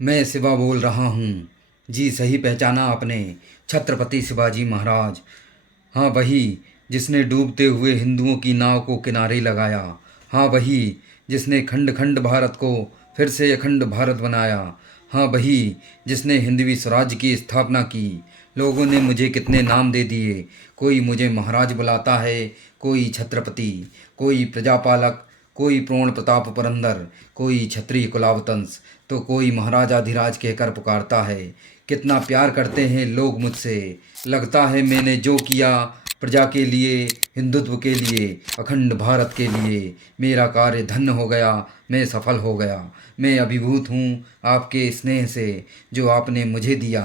मैं शिवा बोल रहा हूँ। जी सही पहचाना आपने। छत्रपति शिवाजी महाराज। हाँ वही, जिसने डूबते हुए हिंदुओं की नाव को किनारे लगाया। हाँ वही, जिसने खंड खंड भारत को फिर से अखंड भारत बनाया। हाँ वही, जिसने हिंदवी स्वराज्य की स्थापना की। लोगों ने मुझे कितने नाम दे दिए। कोई मुझे महाराज बुलाता है, कोई छत्रपति, कोई प्रजापालक, कोई पूर्ण प्रताप पुरंदर, कोई क्षत्रिय कुलावतंस, तो कोई महाराजाधिराज कहकर पुकारता है। कितना प्यार करते हैं लोग मुझसे। लगता है मैंने जो किया प्रजा के लिए, हिंदुत्व के लिए, अखंड भारत के लिए, मेरा कार्य धन्य हो गया। मैं सफल हो गया। मैं अभिभूत हूँ आपके स्नेह से जो आपने मुझे दिया।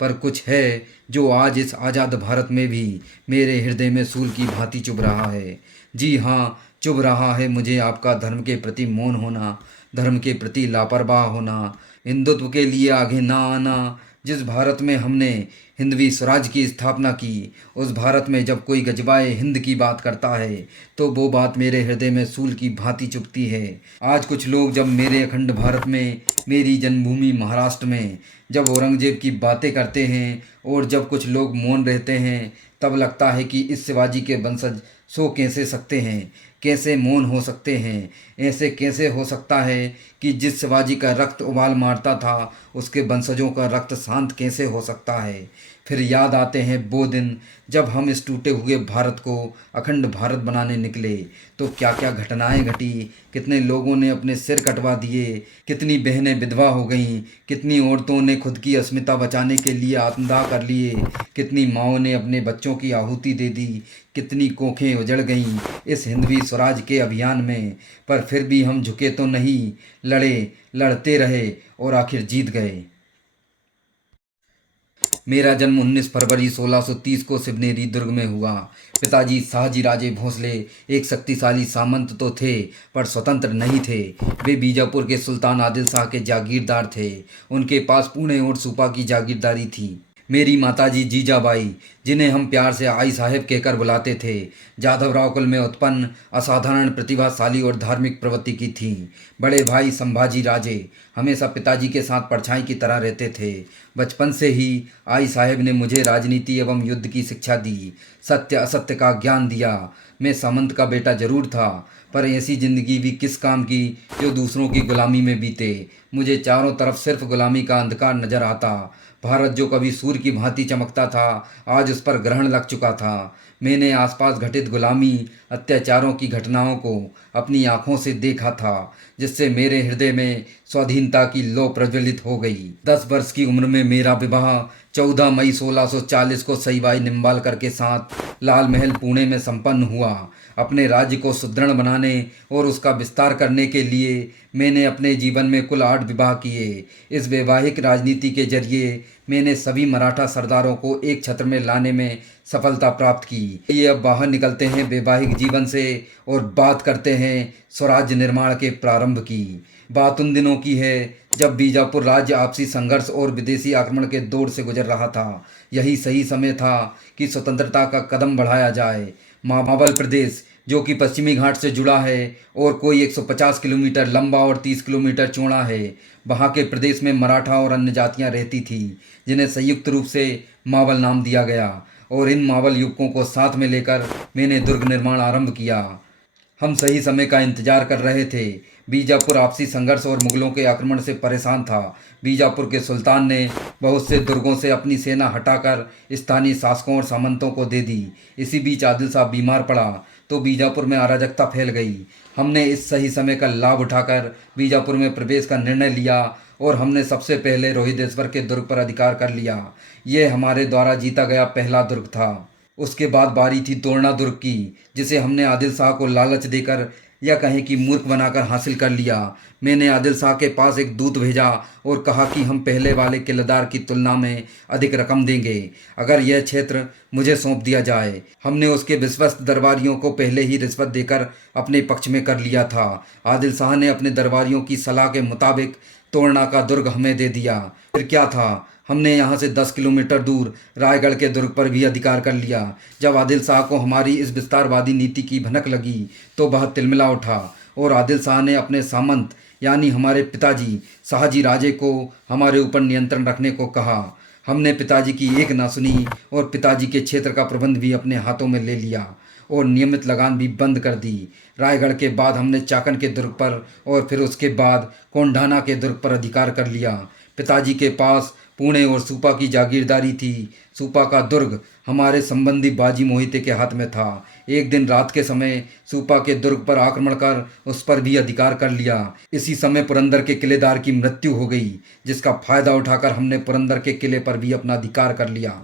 पर कुछ है जो आज इस आज़ाद भारत में भी मेरे हृदय में सूल की भांति चुभ रहा है। जी हाँ, चुभ रहा है मुझे आपका धर्म के प्रति मौन होना, धर्म के प्रति लापरवाह होना, हिंदुत्व के लिए आगे ना आना। जिस भारत में हमने हिंदवी स्वराज की स्थापना की, उस भारत में जब कोई गजबाए हिंद की बात करता है तो वो बात मेरे हृदय में सूल की भांति चुभती है। आज कुछ लोग जब मेरे अखंड भारत में, मेरी जन्मभूमि महाराष्ट्र में जब औरंगजेब की बातें करते हैं और जब कुछ लोग मौन रहते हैं, तब लगता है कि इस शिवाजी के वंशज सो कैसे सकते हैं, कैसे मौन हो सकते हैं। ऐसे कैसे हो सकता है कि जिस शिवाजी का रक्त उबाल मारता था, उसके वंशजों का रक्त शांत कैसे हो सकता है। फिर याद आते हैं वो दिन जब हम इस टूटे हुए भारत को अखंड भारत बनाने निकले, तो क्या क्या घटनाएं घटी। कितने लोगों ने अपने सिर कटवा दिए, कितनी बहनें विधवा हो गईं, कितनी औरतों ने खुद की अस्मिता बचाने के लिए आत्मदाह कर लिए, कितनी माँओं ने अपने बच्चों की आहुति दे दी, कितनी कोखें उजड़ गईं इस हिंदवी स्वराज के अभियान में। पर फिर भी हम झुके तो नहीं, लड़े, लड़ते रहे और आखिर जीत गए। मेरा जन्म 19 फरवरी 1630 को सिवनेरी दुर्ग में हुआ। पिताजी शाहजी राजे भोसले एक शक्तिशाली सामंत तो थे, पर स्वतंत्र नहीं थे। वे बीजापुर के सुल्तान आदिल शाह के जागीरदार थे। उनके पास पुणे और सूपा की जागीरदारी थी। मेरी माताजी जीजाबाई, जिन्हें हम प्यार से आई साहेब कहकर बुलाते थे, जाधवराव कुल में उत्पन्न, असाधारण प्रतिभाशाली और धार्मिक प्रवृत्ति की थीं। बड़े भाई संभाजी राजे हमेशा पिताजी के साथ परछाई की तरह रहते थे। बचपन से ही आई साहेब ने मुझे राजनीति एवं युद्ध की शिक्षा दी, सत्य असत्य का ज्ञान दिया। मैं सामंत का बेटा जरूर था, पर ऐसी जिंदगी भी किस काम की जो दूसरों की गुलामी में बीते। मुझे चारों तरफ सिर्फ गुलामी का अंधकार नजर आता। भारत जो कभी सूर्य की भांति चमकता था, आज उस पर ग्रहण लग चुका था। मैंने आसपास घटित गुलामी, अत्याचारों की घटनाओं को अपनी आंखों से देखा था, जिससे मेरे हृदय में स्वाधीनता की लौ प्रज्वलित हो गई। 10 वर्ष की उम्र में मेरा विवाह 14 मई 1640 को सईबाई निम्बालकर के साथ लाल महल पुणे में संपन्न हुआ। अपने राज्य को सुदृढ़ बनाने और उसका विस्तार करने के लिए मैंने अपने जीवन में कुल 8 विवाह किए। इस वैवाहिक राजनीति के जरिए मैंने सभी मराठा सरदारों को एक छत्र में लाने में सफलता प्राप्त की। ये अब बाहर निकलते हैं वैवाहिक जीवन से और बात करते हैं स्वराज्य निर्माण के प्रारंभ की। बात उन दिनों की है जब बीजापुर राज्य आपसी संघर्ष और विदेशी आक्रमण के दौर से गुजर रहा था। यही सही समय था कि स्वतंत्रता का कदम बढ़ाया जाए। मावल प्रदेश, जो कि पश्चिमी घाट से जुड़ा है और कोई 150 किलोमीटर लंबा और 30 किलोमीटर चौड़ा है, वहाँ के प्रदेश में मराठा और अन्य जातियाँ रहती थी, जिन्हें संयुक्त रूप से मावल नाम दिया गया। और इन मावल युवकों को साथ में लेकर मैंने दुर्ग निर्माण आरंभ किया। हम सही समय का इंतजार कर रहे थे। बीजापुर आपसी संघर्ष और मुगलों के आक्रमण से परेशान था। बीजापुर के सुल्तान ने बहुत से दुर्गों से अपनी सेना हटाकर स्थानीय शासकों और सामंतों को दे दी। इसी बीच आदिल शाह बीमार पड़ा तो बीजापुर में अराजकता फैल गई। हमने इस सही समय का लाभ उठाकर बीजापुर में प्रवेश का निर्णय लिया और हमने सबसे पहले रोहिदेश्वर के दुर्ग पर अधिकार कर लिया। यह हमारे द्वारा जीता गया पहला दुर्ग था। उसके बाद बारी थी तोरना दुर्ग की, जिसे हमने आदिल शाह को लालच देकर या कहें कि मूर्ख बनाकर हासिल कर लिया। मैंने आदिल शाह के पास एक दूत भेजा और कहा कि हम पहले वाले किलेदार की तुलना में अधिक रकम देंगे अगर यह क्षेत्र मुझे सौंप दिया जाए। हमने उसके विश्वस्त दरबारियों को पहले ही रिश्वत देकर अपने पक्ष में कर लिया था। आदिल शाह ने अपने दरबारियों की सलाह के मुताबिक तोरना का दुर्ग हमें दे दिया। फिर क्या था, हमने यहाँ से 10 किलोमीटर दूर रायगढ़ के दुर्ग पर भी अधिकार कर लिया। जब आदिल शाह को हमारी इस विस्तारवादी नीति की भनक लगी तो वह तिलमिला उठा और आदिल शाह ने अपने सामंत यानी हमारे पिताजी शाहजी राजे को हमारे ऊपर नियंत्रण रखने को कहा। हमने पिताजी की एक ना सुनी और पिताजी के क्षेत्र का प्रबंध भी अपने हाथों में ले लिया और नियमित लगान भी बंद कर दी। रायगढ़ के बाद हमने चाकन के दुर्ग पर और फिर उसके बाद कोंढाना के दुर्ग पर अधिकार कर लिया। पिताजी के पास पुणे और सूपा की जागीरदारी थी। सूपा का दुर्ग हमारे संबंधी बाजी मोहिते के हाथ में था। एक दिन रात के समय सूपा के दुर्ग पर आक्रमण कर उस पर भी अधिकार कर लिया। इसी समय पुरंदर के किलेदार की मृत्यु हो गई, जिसका फायदा उठाकर हमने पुरंदर के किले पर भी अपना अधिकार कर लिया।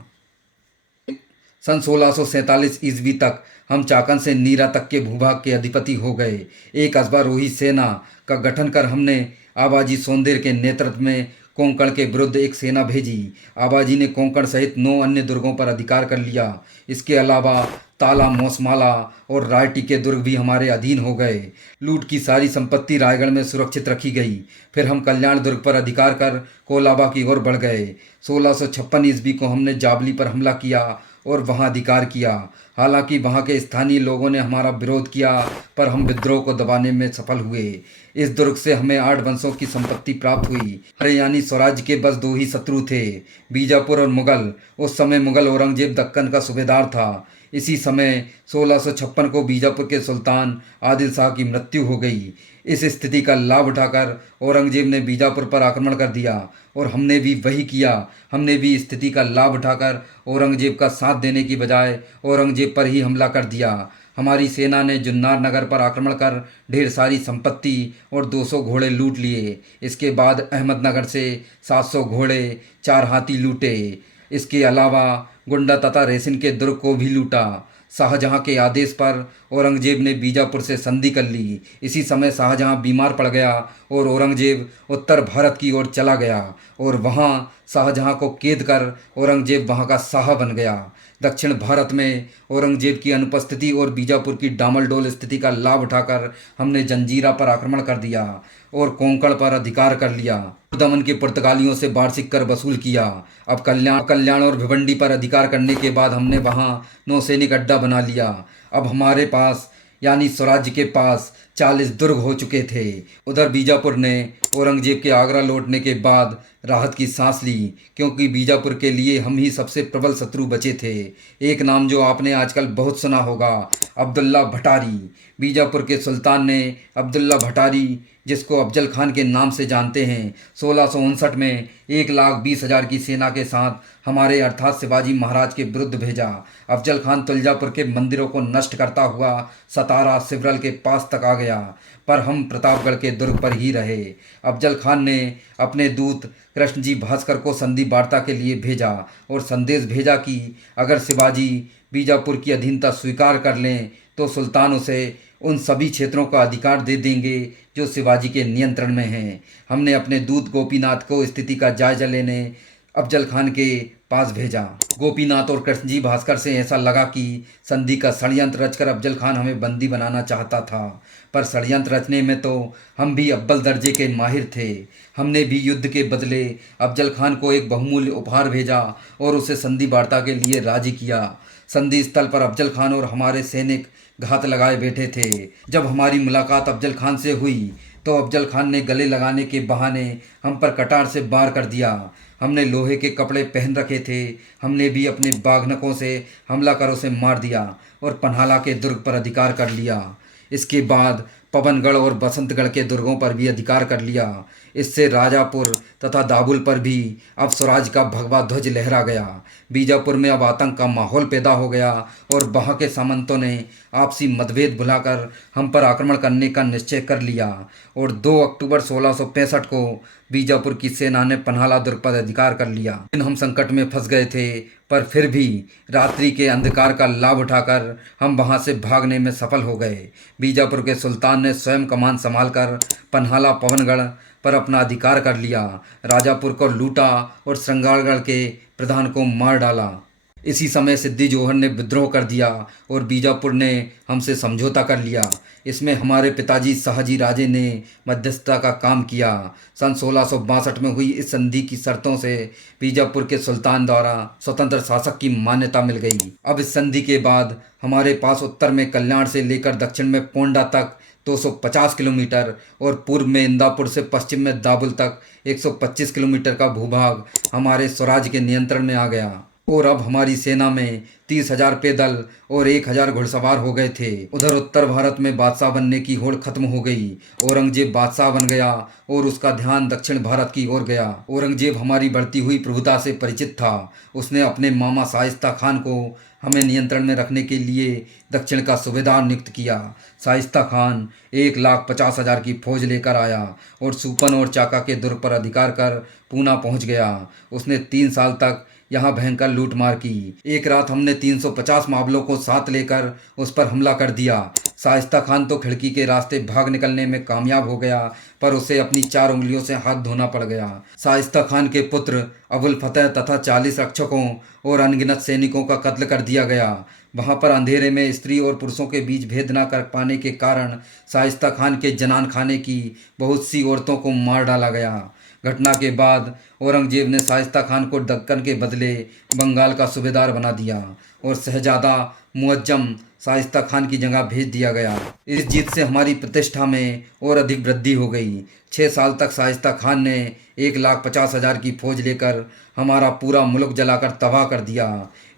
सन 1647 ईस्वी तक हम चाकन से नीरा तक के भूभाग के अधिपति हो गए। एक अश्वारोही सेना का गठन कर हमने आबाजी सोंदेर के नेतृत्व में कोंकण के विरुद्ध एक सेना भेजी। आबाजी ने कोंकण सहित 9 अन्य दुर्गों पर अधिकार कर लिया। इसके अलावा ताला, मोसमाला और रायटी के दुर्ग भी हमारे अधीन हो गए। लूट की सारी संपत्ति रायगढ़ में सुरक्षित रखी गई। फिर हम कल्याण दुर्ग पर अधिकार कर कोलाबा की ओर बढ़ गए। 1656 ईस्वी को हमने जावली पर हमला किया और वहां अधिकार किया। हालांकि वहां के स्थानीय लोगों ने हमारा विरोध किया, पर हम विद्रोह को दबाने में सफल हुए। इस दुर्ग से हमें 8 वंशों की संपत्ति प्राप्त हुई। अरे यानी स्वराज्य के बस 2 ही शत्रु थे, बीजापुर और मुगल। उस समय मुगल औरंगजेब दक्कन का सूबेदार था। इसी समय 1656 को बीजापुर के सुल्तान आदिल शाह की मृत्यु हो गई। इस स्थिति का लाभ उठाकर औरंगजेब ने बीजापुर पर आक्रमण कर दिया और हमने भी वही किया। हमने भी स्थिति का लाभ उठाकर औरंगजेब का साथ देने की बजाय औरंगजेब पर ही हमला कर दिया। हमारी सेना ने जुन्नार नगर पर आक्रमण कर ढेर सारी संपत्ति और 200 घोड़े लूट लिए। इसके बाद अहमदनगर से 700 घोड़े, 4 हाथी लूटे। इसके अलावा गुंडा तथा रेसिन के दुर्ग को भी लूटा। शाहजहां के आदेश पर औरंगजेब ने बीजापुर से संधि कर ली। इसी समय शाहजहां बीमार पड़ गया और औरंगजेब उत्तर भारत की ओर चला गया और वहां शाहजहां को कैद कर औरंगजेब वहां का शाह बन गया। दक्षिण भारत में औरंगजेब की अनुपस्थिति और बीजापुर की डामाडोल स्थिति का लाभ उठाकर हमने जंजीरा पर आक्रमण कर दिया और कोंकण पर अधिकार कर लिया। दमन के पुर्तगालियों से वार्षिक कर वसूल किया। अब कल्याण और भिवंडी पर अधिकार करने के बाद हमने वहां नौसैनिक अड्डा बना लिया। अब हमारे पास यानी स्वराज्य के पास 40 दुर्ग हो चुके थे। उधर बीजापुर ने औरंगजेब के आगरा लौटने के बाद राहत की सांस ली, क्योंकि बीजापुर के लिए हम ही सबसे प्रबल शत्रु बचे थे। एक नाम जो आपने आजकल बहुत सुना होगा, अब्दुल्ला भटारी। बीजापुर के सुल्तान ने अब्दुल्ला भटारी, जिसको अफजल खान के नाम से जानते हैं, 1659 में 1,20,000 की सेना के साथ हमारे अर्थात शिवाजी महाराज के विरुद्ध भेजा। अफजल खान तुलजापुर के मंदिरों को नष्ट करता हुआ सतारा सिवरल के पास तक आ गया, पर हम प्रतापगढ़ के दुर्ग पर ही रहे। अफजल खान ने अपने दूत कृष्णजी भास्कर को संधि वार्ता के लिए भेजा और संदेश भेजा कि अगर शिवाजी बीजापुर की अधीनता स्वीकार कर लें तो सुल्तान उसे उन सभी क्षेत्रों का अधिकार दे देंगे जो शिवाजी के नियंत्रण में हैं। हमने अपने दूत गोपीनाथ को स्थिति का जायजा लेने अफजल खान के पास भेजा। गोपीनाथ और कृष्णजी भास्कर से ऐसा लगा कि संधि का षड्यंत्र रचकर अफजल खान हमें बंदी बनाना चाहता था, पर षड्यंत्र रचने में तो हम भी अव्वल दर्जे के माहिर थे। हमने भी युद्ध के बदले अफजल खान को एक बहुमूल्य उपहार भेजा और उसे संधि वार्ता के लिए राजी किया। संधि स्थल पर अफजल खान और हमारे सैनिक घात लगाए बैठे थे। जब हमारी मुलाकात अफजल खान से हुई तो अफजल खान ने गले लगाने के बहाने हम पर कटार से वार कर दिया। हमने लोहे के कपड़े पहन रखे थे। हमने भी अपने बाघनकों से हमला कर उसे मार दिया और पन्हाला के दुर्ग पर अधिकार कर लिया। इसके बाद पवनगढ़ और बसंतगढ़ के दुर्गों पर भी अधिकार कर लिया। इससे राजापुर तथा दाबुल पर भी अब स्वराज का भगवा ध्वज लहरा गया। बीजापुर में अब आतंक का माहौल पैदा हो गया और वहाँ के सामंतों ने आपसी मतभेद भुलाकर हम पर आक्रमण करने का निश्चय कर लिया और 2 अक्टूबर 1665 को बीजापुर की सेना ने पन्हाला दुर्ग पर अधिकार कर लिया। हम संकट में फंस गए थे, पर फिर भी रात्रि के अंधकार का लाभ उठाकर हम वहां से भागने में सफल हो गए। बीजापुर के सुल्तान ने स्वयं कमान संभालकर पन्हाला पवनगढ़ पर अपना अधिकार कर लिया, राजापुर को लूटा और श्रृंगारगढ़ के प्रधान को मार डाला। इसी समय सिद्दी जोहर ने विद्रोह कर दिया और बीजापुर ने हमसे समझौता कर लिया। इसमें हमारे पिताजी शाहजी राजे ने मध्यस्थता का काम किया। सन 1662 में हुई इस संधि की शर्तों से बीजापुर के सुल्तान द्वारा स्वतंत्र शासक की मान्यता मिल गई। अब इस संधि के बाद हमारे पास उत्तर में कल्याण से लेकर दक्षिण में पोंडा तक 250 किलोमीटर और पूर्व में इंदापुर से पश्चिम में दाबुल तक 125 किलोमीटर का भूभाग हमारे स्वराज के नियंत्रण में आ गया। और अब हमारी सेना में 30,000 पैदल और 1,000 घुड़सवार हो गए थे। उधर उत्तर भारत में बादशाह बनने की होड़ खत्म हो गई। औरंगजेब बादशाह बन गया और उसका ध्यान दक्षिण भारत की ओर गया। औरंगजेब हमारी बढ़ती हुई प्रभुता से परिचित था। उसने अपने मामा शाइस्ता खान को हमें नियंत्रण में रखने के लिए दक्षिण का सूबेदार नियुक्त किया। शाइस्ता खान 1,50,000 की फौज लेकर आया और सुपन और चाका के दुर्ग पर अधिकार कर पूना पहुंच गया। उसने 3 साल तक यहाँ भयंकर लूटमार की। एक रात हमने 350 मावलों को साथ लेकर उस पर हमला कर दिया। शाइस्ता खान तो खिड़की के रास्ते भाग निकलने में कामयाब हो गया, पर उसे अपनी 4 उंगलियों से हाथ धोना पड़ गया। शाइस्ता खान के पुत्र अबुल फतेह तथा 40 रक्षकों और अनगिनत सैनिकों का कत्ल कर दिया गया। वहां पर अंधेरे में स्त्री और पुरुषों के बीच भेद न कर पाने के कारण शाइस्ता खान के जनान खाने की बहुत सी औरतों को मार डाला गया। घटना के बाद औरंगजेब ने शाइस्ता खान को दक्कन के बदले बंगाल का सूबेदार बना दिया और शहजादा मुअज्जम शाइस्ता खान की जगह भेज दिया गया। इस जीत से हमारी प्रतिष्ठा में और अधिक वृद्धि हो गई। 6 साल तक शाइस्ता खान ने 1,50,000 की फौज लेकर हमारा पूरा मुल्क जलाकर तबाह कर दिया।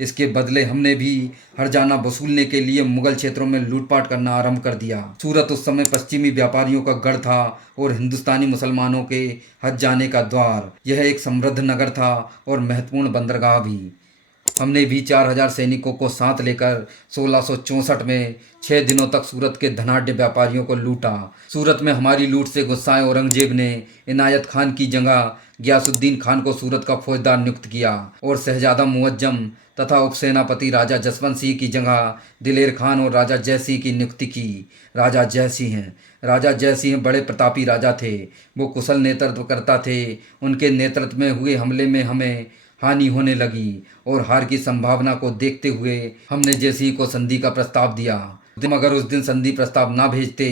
इसके बदले हमने भी हर्जाना वसूलने के लिए मुगल क्षेत्रों में लूटपाट करना आरंभ कर दिया। सूरत उस समय पश्चिमी व्यापारियों का गढ़ था और हिंदुस्तानी मुसलमानों के हज जाने का द्वार। यह एक समृद्ध नगर था और महत्वपूर्ण बंदरगाह भी। हमने भी 4,000 सैनिकों को साथ लेकर 1664 में 6 दिनों तक सूरत के धनाढ्य व्यापारियों को लूटा। सूरत में हमारी लूट से गुस्साए औरंगजेब ने इनायत खान की जगह गयासुद्दीन खान को सूरत का फौजदार नियुक्त किया और शहजादा मुअज्जम तथा उपसेनापति राजा जसवंत सिंह की जगह दिलेर खान और राजा जय सिंह की नियुक्ति की। राजा जय सिंह बड़े प्रतापी राजा थे। वो कुशल नेतृत्व करता थे। उनके नेतृत्व में हुए हमले में हमें हानि होने लगी और हार की संभावना को देखते हुए हमने जय सिंह को संधि का प्रस्ताव दिया। मगर उस दिन संधि प्रस्ताव ना भेजते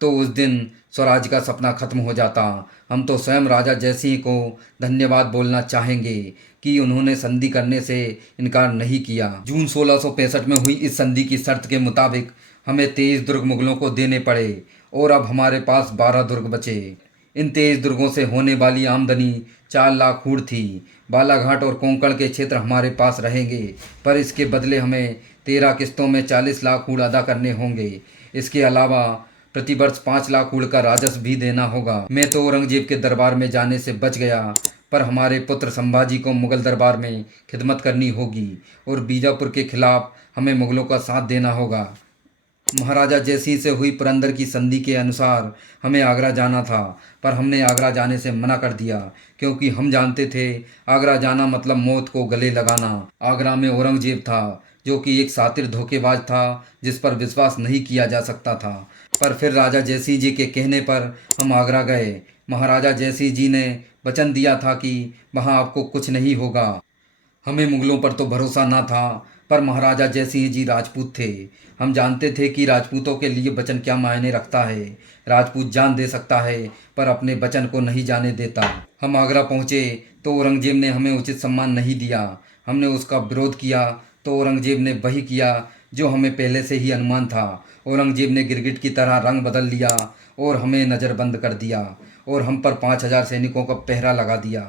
तो उस दिन स्वराज का सपना खत्म हो जाता। हम तो स्वयं राजा जय सिंह को धन्यवाद बोलना चाहेंगे कि उन्होंने संधि करने से इनकार नहीं किया। जून 1665 में हुई इस संधि की शर्त के मुताबिक हमें 23 दुर्ग मुगलों को देने पड़े और अब हमारे पास 12 दुर्ग बचे। इन 23 दुर्गों से होने वाली आमदनी 4 लाख हूड़ थी। बालाघाट और कोंकण के क्षेत्र हमारे पास रहेंगे, पर इसके बदले हमें 13 किस्तों में 40 लाख हूड़ अदा करने होंगे। इसके अलावा प्रतिवर्ष 5 लाख हूड़ का राजस्व भी देना होगा। मैं तो औरंगजेब के दरबार में जाने से बच गया, पर हमारे पुत्र संभाजी को मुगल दरबार में खिदमत करनी होगी और बीजापुर के खिलाफ हमें मुगलों का साथ देना होगा। महाराजा जय सिंह से हुई पुरंदर की संधि के अनुसार हमें आगरा जाना था, पर हमने आगरा जाने से मना कर दिया क्योंकि हम जानते थे आगरा जाना मतलब मौत को गले लगाना। आगरा में औरंगजेब था जो कि एक शातिर धोखेबाज था जिस पर विश्वास नहीं किया जा सकता था। पर फिर राजा जय सिंह जी के कहने पर हम आगरा गए। महाराजा जय सिंह जी ने वचन दिया था कि वहाँ आपको कुछ नहीं होगा। हमें मुगलों पर तो भरोसा ना था, पर महाराजा जय सिंह जी राजपूत थे। हम जानते थे कि राजपूतों के लिए वचन क्या मायने रखता है। राजपूत जान दे सकता है पर अपने वचन को नहीं जाने देता। हम आगरा पहुँचे तो औरंगजेब ने हमें उचित सम्मान नहीं दिया। हमने उसका विरोध किया तो औरंगजेब ने वही किया जो हमें पहले से ही अनुमान था। औरंगजेब ने गिरगिट की तरह रंग बदल लिया और हमें नज़रबंद कर दिया और हम पर 5,000 सैनिकों का पहरा लगा दिया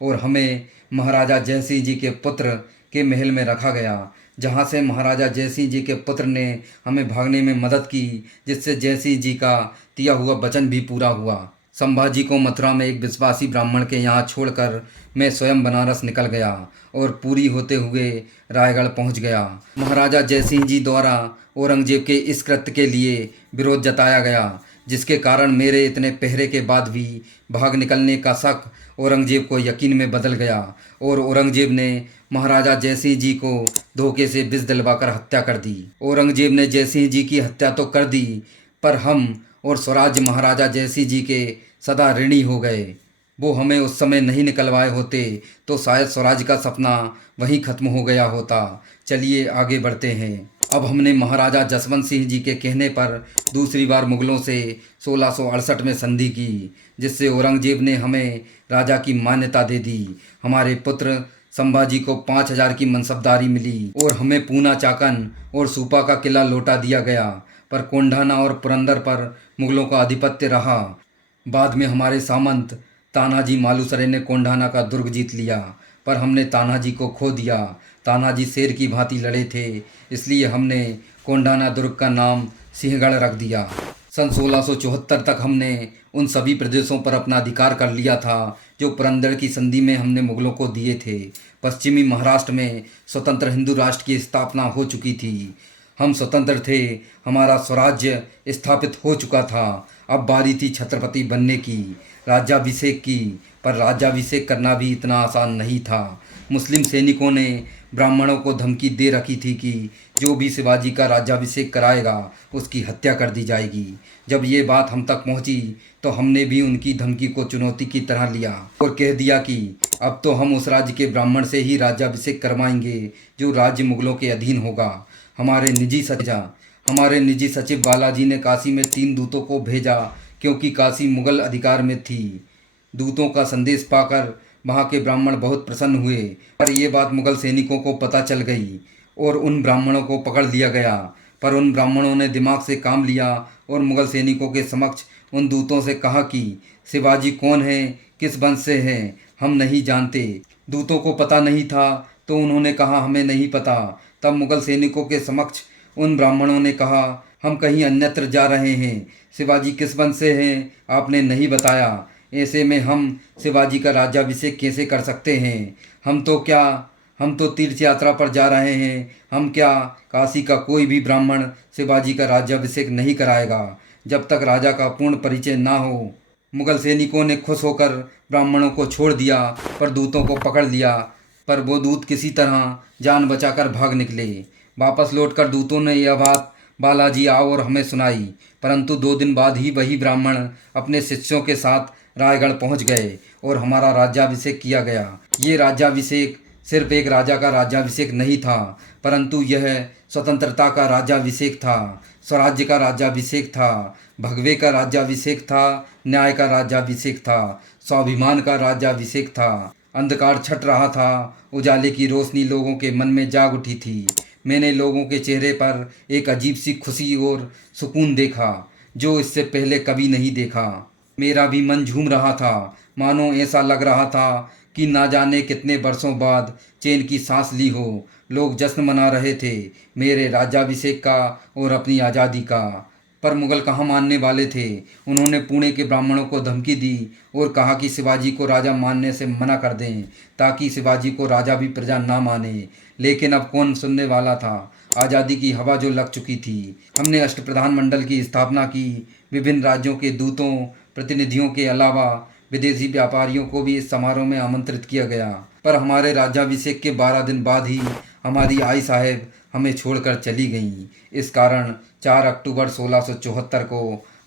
और हमें महाराजा जय सिंह जी के पुत्र के महल में रखा गया, जहाँ से महाराजा जय सिंह जी के पुत्र ने हमें भागने में मदद की, जिससे जय सिंह जी का दिया हुआ वचन भी पूरा हुआ। संभाजी को मथुरा में एक विश्वासी ब्राह्मण के यहाँ छोड़कर मैं स्वयं बनारस निकल गया और पूरी होते हुए रायगढ़ पहुँच गया। महाराजा जय सिंह जी द्वारा औरंगजेब के इस कृत्य के लिए विरोध जताया गया, जिसके कारण मेरे इतने पहरे के बाद भी भाग निकलने का शक औरंगजेब को यकीन में बदल गया और औरंगजेब ने महाराजा जय सिंह जी को धोखे से विष दिलवाकर हत्या कर दी। औरंगजेब ने जय सिंह जी की हत्या तो कर दी, पर हम और स्वराज्य महाराजा जय सिंह जी के सदा ऋणी हो गए। वो हमें उस समय नहीं निकलवाए होते तो शायद स्वराज का सपना वहीं खत्म हो गया होता। चलिए आगे बढ़ते हैं। अब हमने महाराजा जसवंत सिंह जी के कहने पर दूसरी बार मुगलों से 1668 में संधि की, जिससे औरंगजेब ने हमें राजा की मान्यता दे दी। हमारे पुत्र संभाजी को 5,000 की मनसबदारी मिली और हमें पूना चाकन और सूपा का किला लौटा दिया गया। पर कोंढाना और पुरंदर पर मुगलों का आधिपत्य रहा। बाद में हमारे सामंत तानाजी मालुसरे ने कोंढाना का दुर्ग जीत लिया, पर हमने तानाजी को खो दिया। तानाजी शेर की भांति लड़े थे, इसलिए हमने कोंढाना दुर्ग का नाम सिंहगढ़ रख दिया। सन 1674 तक हमने उन सभी प्रदेशों पर अपना अधिकार कर लिया था जो पुरंदर की संधि में हमने मुगलों को दिए थे। पश्चिमी महाराष्ट्र में स्वतंत्र हिंदू राष्ट्र की स्थापना हो चुकी थी। हम स्वतंत्र थे, हमारा स्वराज्य स्थापित हो चुका था। अब बारी थी छत्रपति बनने की, राज्याभिषेक की। पर राज्याभिषेक करना भी इतना आसान नहीं था। मुस्लिम सैनिकों ने ब्राह्मणों को धमकी दे रखी थी कि जो भी शिवाजी का राज्याभिषेक कराएगा उसकी हत्या कर दी जाएगी। जब ये बात हम तक पहुंची तो हमने भी उनकी धमकी को चुनौती की तरह लिया और कह दिया कि अब तो हम उस राज्य के ब्राह्मण से ही राज्याभिषेक करवाएंगे जो राज्य मुगलों के अधीन होगा। हमारे निजी सचिव बालाजी ने काशी में 3 दूतों को भेजा, क्योंकि काशी मुगल अधिकार में थी। दूतों का संदेश पाकर वहाँ के ब्राह्मण बहुत प्रसन्न हुए, पर यह बात मुगल सैनिकों को पता चल गई और उन ब्राह्मणों को पकड़ लिया गया। पर उन ब्राह्मणों ने दिमाग से काम लिया और मुगल सैनिकों के समक्ष उन दूतों से कहा कि शिवाजी कौन है, किस वंश से हैं, हम नहीं जानते। दूतों को पता नहीं था तो उन्होंने कहा हमें नहीं पता। तब मुगल सैनिकों के समक्ष उन ब्राह्मणों ने कहा हम कहीं अन्यत्र जा रहे हैं, शिवाजी किस वंश से हैं आपने नहीं बताया। ऐसे में हम शिवाजी का राज्याभिषेक कैसे कर सकते हैं? हम तो तीर्थ यात्रा पर जा रहे हैं। हम क्या, काशी का कोई भी ब्राह्मण शिवाजी का राज्याभिषेक नहीं कराएगा जब तक राजा का पूर्ण परिचय ना हो। मुगल सैनिकों ने खुश होकर ब्राह्मणों को छोड़ दिया, पर दूतों को पकड़ लिया। पर वो दूत किसी तरह जान बचाकर भाग निकले। वापस लौटकर दूतों ने यह बात बालाजी आओ और हमें सुनाई, परंतु 2 दिन बाद ही वही ब्राह्मण अपने शिष्यों के साथ रायगढ़ पहुंच गए और हमारा राज्याभिषेक किया गया। ये राज्याभिषेक सिर्फ एक राजा का राज्याभिषेक नहीं था, परंतु यह स्वतंत्रता का राज्याभिषेक था, स्वराज्य का राज्याभिषेक था, भगवे का राज्याभिषेक था, न्याय का राज्याभिषेक था, स्वाभिमान का राज्याभिषेक था। अंधकार छट रहा था, उजाले की रोशनी लोगों के मन में जाग उठी थी। मैंने लोगों के चेहरे पर एक अजीब सी खुशी और सुकून देखा जो इससे पहले कभी नहीं देखा। मेरा भी मन झूम रहा था, मानो ऐसा लग रहा था कि ना जाने कितने वर्षों बाद चैन की सांस ली हो। लोग जश्न मना रहे थे, मेरे राज्याभिषेक का और अपनी आज़ादी का। पर मुगल कहाँ मानने वाले थे। उन्होंने पुणे के ब्राह्मणों को धमकी दी और कहा कि शिवाजी को राजा मानने से मना कर दें, ताकि शिवाजी को राजा भी प्रजा ना माने। लेकिन अब कौन सुनने वाला था। आज़ादी की हवा जो लग चुकी थी। हमने अष्टप्रधान मंडल की स्थापना की। विभिन्न राज्यों के दूतों, प्रतिनिधियों के अलावा विदेशी व्यापारियों को भी इस समारोह में आमंत्रित किया गया। पर हमारे राज्याभिषेक के 12 दिन बाद ही हमारी आई साहेब हमें छोड़कर चली गईं। इस कारण 4 अक्टूबर 1674 को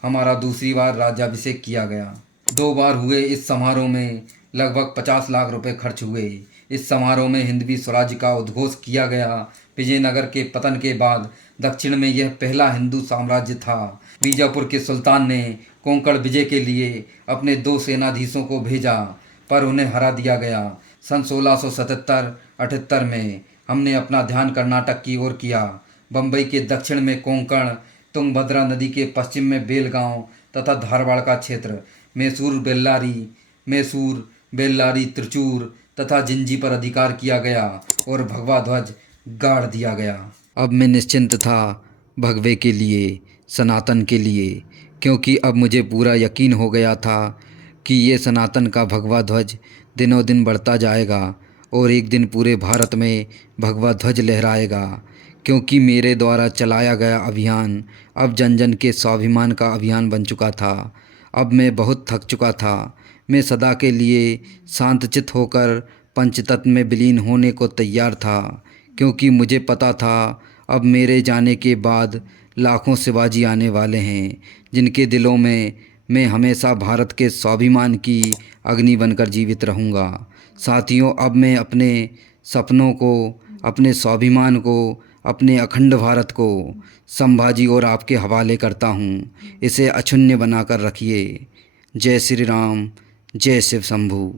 हमारा दूसरी बार राज्याभिषेक किया गया। 2 बार हुए इस समारोह में लगभग 50 लाख रुपए खर्च हुए। इस समारोह में हिंदवी स्वराज्य का उद्घोष किया गया। विजयनगर के पतन के बाद दक्षिण में यह पहला हिंदू साम्राज्य था। बीजापुर के सुल्तान ने कोंकण विजय के लिए अपने 2 सेनाधीशों को भेजा, पर उन्हें हरा दिया गया। सन 1677-78 में हमने अपना ध्यान कर्नाटक की ओर किया। बम्बई के दक्षिण में कोंकण, तुंगभद्रा नदी के पश्चिम में बेलगांव तथा धारवाड़ का क्षेत्र, मैसूर, बेल्लारी, त्रिचूर तथा जिंजी पर अधिकार किया गया और भगवा ध्वज गाड़ दिया गया। अब मैं निश्चिंत था भगवे के लिए, सनातन के लिए, क्योंकि अब मुझे पूरा यकीन हो गया था कि ये सनातन का भगवा ध्वज दिनों दिन बढ़ता जाएगा और एक दिन पूरे भारत में भगवा ध्वज लहराएगा। क्योंकि मेरे द्वारा चलाया गया अभियान अब जन जन के स्वाभिमान का अभियान बन चुका था। अब मैं बहुत थक चुका था। मैं सदा के लिए शांतचित्त होकर पंचतत्व में विलीन होने को तैयार था, क्योंकि मुझे पता था अब मेरे जाने के बाद लाखों शिवाजी आने वाले हैं, जिनके दिलों में मैं हमेशा भारत के स्वाभिमान की अग्नि बनकर जीवित रहूँगा। साथियों, अब मैं अपने सपनों को, अपने स्वाभिमान को, अपने अखंड भारत को संभाजी और आपके हवाले करता हूँ। इसे अक्षुण्य बनाकर रखिए। जय श्री राम, जय शिव शंभू।